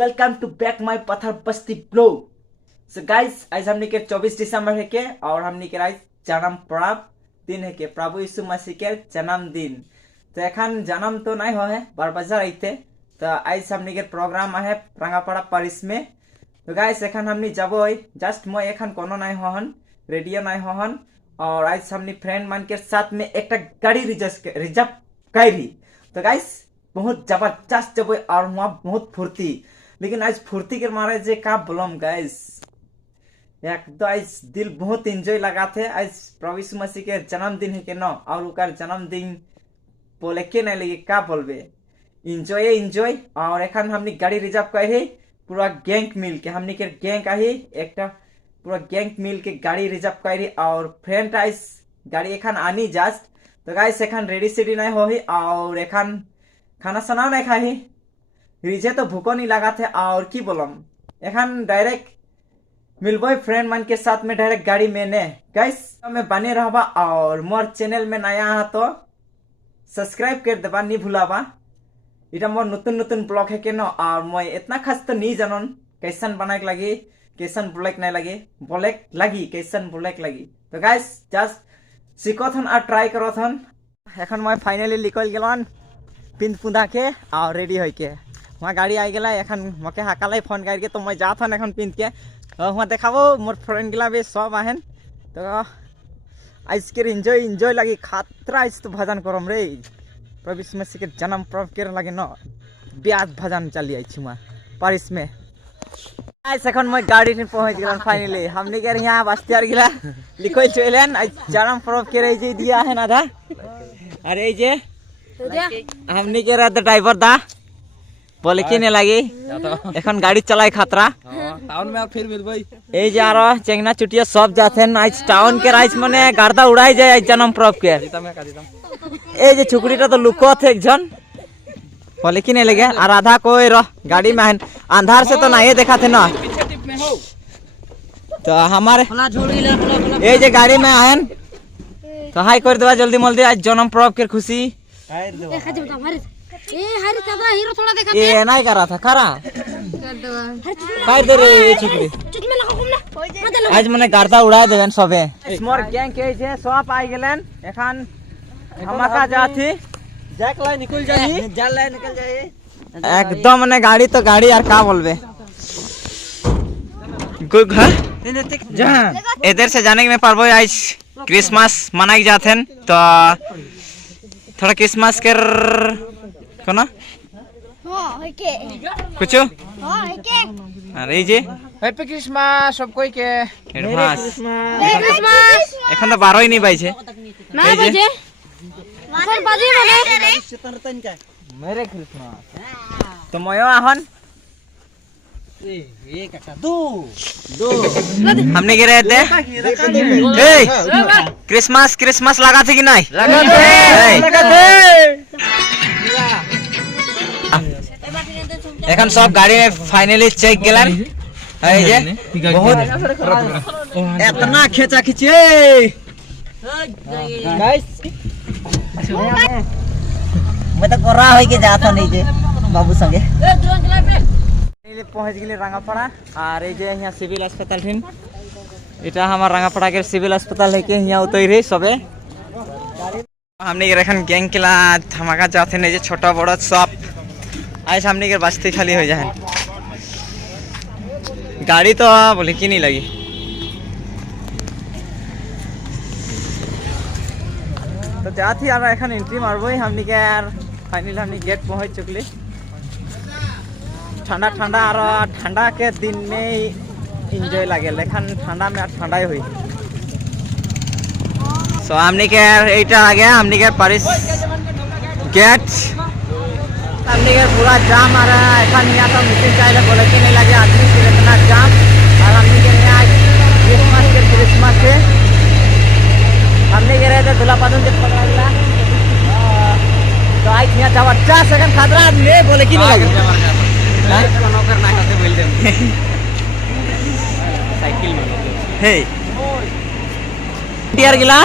Welcome to back my पत्थर बस्ती blog. So guys आज हमने के 24 दिसंबर है के और हमने के आज जन्म पर्व दिन है के प्रभु यीशु मसीह के जन्मदिन। तो एखन जन्म तो नहीं हो है 12 बजे रही तो आज हमने के प्रोग्राम है रंगापाड़ा पारिस में। तो गाइस एखन हमने जब जस्ट मैं एखन कोनो नहीं होहन रेडियो नहीं होहन और आज हमने फ्रेंड मान के साथ में एक गाड़ी रिजर्व करी। तो गाइस बहुत जबरदस्त जब और वहाँ बहुत फुर्ती, लेकिन आज फुर्ती के मारे जे का बोलम गाइस एक तो आज दिल बहुत एंजॉय लगा थे। आज प्रभु यीशु मसीह के जन्मदिन है के न और उनका जन्मदिन बोले के नहीं लगे का बोलबे एंजॉय। और एखन हमने गाड़ी रिजर्व करी पूरा गैंग मिल के हमने के गैंग आई एक पूरा गैंग मिल के गाड़ी रिजर्व करी और फ्रेंड आज गाड़ी एखन आनी जस्ट। तो गाइस एखन रेडी सेडी नहीं हो और एखन खाना साना नहीं खाही रिजे तो भूखो नहीं लगा थे और की बोलम एखन डायरेक्ट मिलबो फ्रेंड मन के साथ में डायरेक्ट गाड़ी में ने। गाइस मैं बने रहबा और मोर चैनल में नया है तो सब्सक्राइब कर देबा नहीं भूलाबा। इटा मोर नतुन ब्लॉग है के न और मैं इतना खास तो नहीं जानन कैसन बनाए लगी कैसन ब्लॉग नहीं लगी कैसन ब्लॉग लगी। तो गाइस जस्ट सीखोथन और ट्राई करोथन। एखन मैं फाइनली निकल गेलन पिंद पुंदा के और रेडी हो के वहाँ गाड़ी आई गला। एखन मके हाकालाई फोन करके तो मैं जात हन एखन पिंद के वहाँ देखाबो मोर फ्रेंड गिला भी सब आहन। तो आज के एंजॉय लगी खातरा आज तो भजन करम रे प्रभु यीशु मसीह के जन्म पर्व के लगे न ब्याज भजन चली आई छी पारिस में। आज एखन मैं गाड़ी में पहुंच गेलन फाइनली हमने के यहाँ बस्तियार गिला लिखल चलेन आज जन्म पर्व के रही जे दिया है ना दा। अरे जे हमने के रहते ड्राइवर दा बोले कि नहीं लगी एखन गाड़ी चलाए खतरा टाउन में फिर मिलबई ए जा रहा चेंगना चुटिया सब जाते हैं आज टाउन के राइस मने गर्दा उड़ाई जाए आज जन्म पर्व के। ए जे छुकड़ीटा तो लुको थे एक जन बोले कि नहीं लगे और आधा कोई रह गाड़ी में अंधार से तो नहीं देखा थे ना। तो हमारे ए जे गाड़ी में आहन तो हाई कर देवा जल्दी मल्दी आज जन्म पर्व के खुशी ये नहीं कर रहा था करा दे रे छुकड़ी आज मने गर्दा उड़ा देवन सबे स्मॉल गैंग के जे सब आई गेलन एखन धमाका जाथी जैक लाई निकल जाई जाल लाई निकल जाई एकदम मने गाड़ी तो गाड़ी यार का बोलबे कोई घर जहां इधर से जाने के मैं पारबो आज क्रिसमस मनाई जाते हैं तो थोड़ा क्रिसमस के कोना कुछ अरे जी हैप्पी क्रिसमस सब कोई के एडवांस এখন তো 12 ही नहीं बाजे ना बजे सर बाजे मेरे क्रिसमस तो मयो आहन दो हमने के रहते क्रिसमस लगा थे कि नहीं लगा थे। एखन सब गाड़ी में फाइनली चेक गेलन है जे बहुत इतना खींचा खींची गाइस मैं तो कोरा होई के जाता नहीं जे बाबू संगे पहुंच गए रंगापाड़ा और ये यहाँ सिविल अस्पताल थीन इटा हमार रंगापाड़ा के सिविल अस्पताल है के यहाँ उतरे सबे हमने एखन गैंग केला धमाका जाते नहीं छोटा बड़ा सब आज हमने के बस्ती खाली हो जाए गाड़ी तो बोले कि नहीं लगी। तो जाती अब एखन एंट्री मारबो हमने के यार फाइनल हमने गेट पहुंच चुकली। ठंडा और ठंडा के दिन में एंजॉय लगे लेकिन ठंडा में ठंडा ही हुई। सो हमने के एटा आ गया हमने के पारिस गेट हमने के पूरा जाम आ रहा है एखन यहाँ तो मीटिंग चाहिए बोले कि नहीं लगे आदमी के इतना जाम और हमने के यहाँ क्रिसमस के हमने के रहते दूल्हा पादन के पकड़ा गया तो आज यहाँ जबरदस्त सेकंड खतरा आदमी बोले कि नहीं लगे साइकिल में हे टियर गिला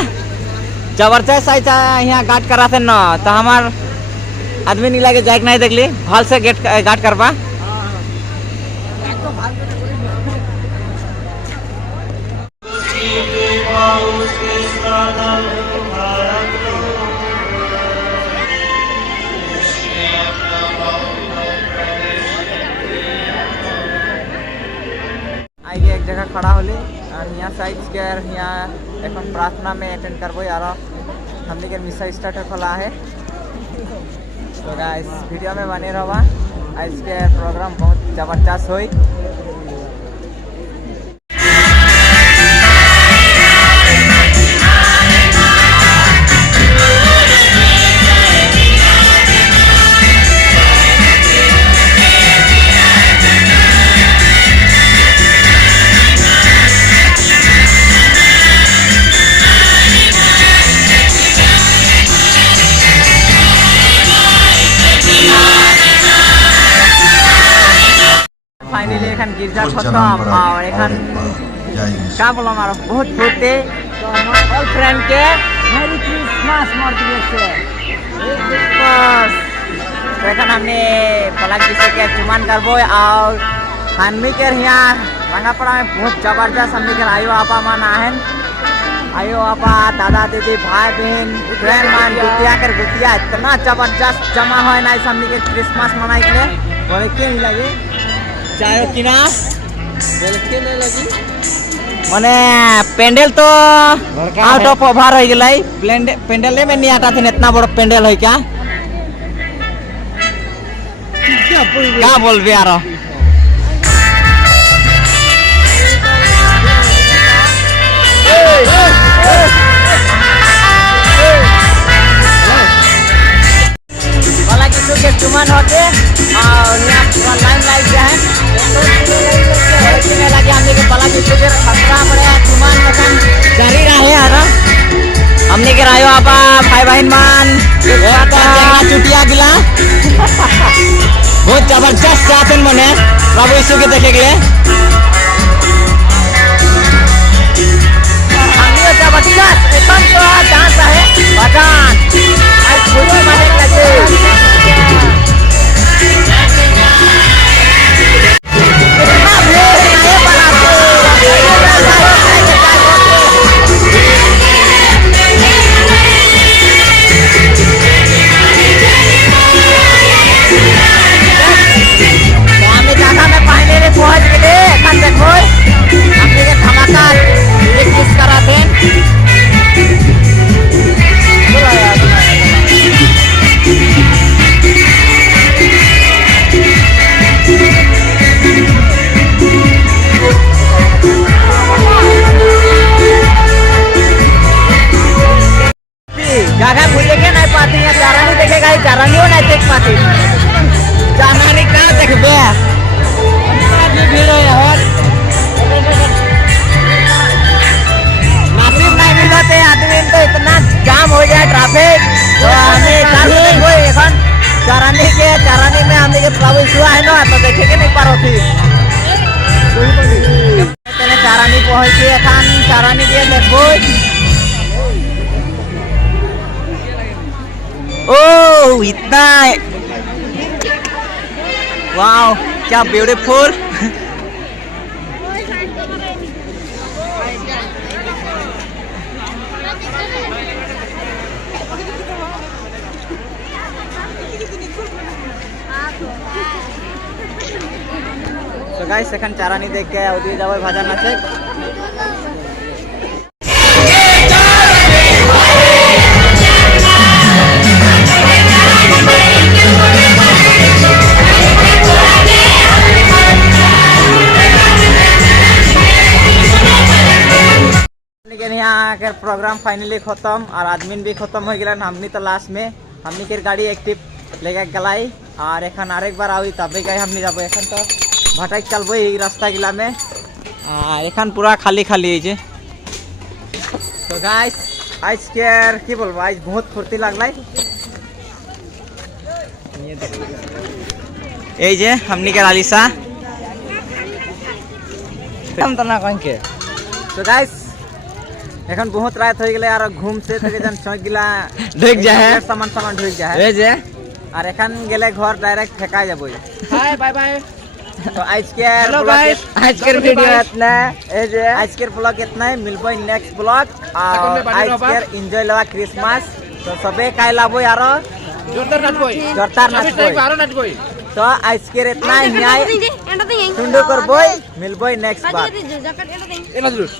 जबरदस्त यहाँ गार्ड करा थे ना तो हमार आदमी नहीं लगे जाए नहीं देखली हॉल से गेट गार्ड करवा आगे एक जगह खड़ा होली और यहाँ साइड के यहाँ এখন प्रार्थना में अटेंड करबो और हमने के मिसा स्टार्ट खोला है। तो गाइस वीडियो में बने रहा, आज के प्रोग्राम बहुत जबरदस्त हुई। फाइनली एखन गिरजा खत्म और एखन का बोलम और बहुत फुर्ती। तो हमार ऑल फ्रेंड के मेरी क्रिसमस मोर दिए से क्रिसमस। तो एखन हमने पलक जी से के चुमान करबो और हमनी के यहाँ रंगापड़ा में बहुत जबरदस्त हमनी के आयो आपा मान आहन। आयो आपा दादा दीदी भाई बहन फ्रेंड मान गुतिया कर गुतिया इतना जबरदस्त जमा है ना इस हमनी के क्रिसमस मनाई के लिए बोले के नहीं लगे चाय किना बोले के नहीं लगी माने पेंडल तो आउट ऑफ ओवर हो गई। पेंडल में नहीं आता थे इतना बड़ा पेंडल है क्या क्या बोल यार। वाला किसी के चुमान होते और यहाँ पूरा लाइन लाइट है तो लगे हमने के पला किसी के खतरा पड़े चुमान मकान जारी रहे यार। हमने के रायो आपा भाई बहन मान चुटिया गिला बहुत जबरदस्त चाहते मने प्रभु यीशु के देखे गए हमने जबरदस्त एकदम तो डांस है भजन आज खुशी माने लगे। पहुंच गए एखन देखो हमने के धमाका एक किस करा थे जगह भूल के नहीं पाती है चारानी देखेगा चारानियों नहीं देख पाती चारानी कहाँ देखबे नासिब नहीं मिलते आदमी तो इतना जाम हो जाए ट्रैफिक तो हमें चारानी में हमने के प्रभु यीशु है ना तो देखे के नहीं पार होती चारानी पहुंची एखान चारानी दिए देखो ओ इतना वाओ क्या ब्यूटीफुल। तो गाइस एखन चारानी देख के ओदिके जाबो भाजा नाचे यहाँ के प्रोग्राम फाइनली खत्म और आदमी भी खत्म हो गया हमनी तो लास्ट में हमनी के गाड़ी एक्टिव लेके गलाई और एखन आरेक बार आई तबे गए हमनी जाबो एखन तो भटक चलबो ई रास्ता गिला में एखन पूरा खाली खाली है। तो गाइस आज के की बोलबो आज बहुत फुर्ती लागलाई এই যে हमनी के आलिशा हम तो ना कहीं के। तो गाइस এখন बहुत रात हो गए और घूम से तो जन चौक गिला ढुक जाए सामान सामान ढुक जाए और एखन गेले घर डायरेक्ट फेंका जाबो। Bye bye bye. তো Hello guys, আজকের ভিডিও इतना এই যে আজকের ব্লগ इतना মিলবো নেক্সট ব্লগ আর এখন মে বাড়ি রবা। আজকের এনজয় লওয়া ক্রিসমাস তো সবে কাই লাবো আর জোরদার নাচ কই জোরদার নাচ কই। আরো নাচ কই তো আজকের इतना ন্যায় এটা দিন সুন্দর করবই মিলবই নেক্সট বার জ্যাকেট এটা দিন এলা জুস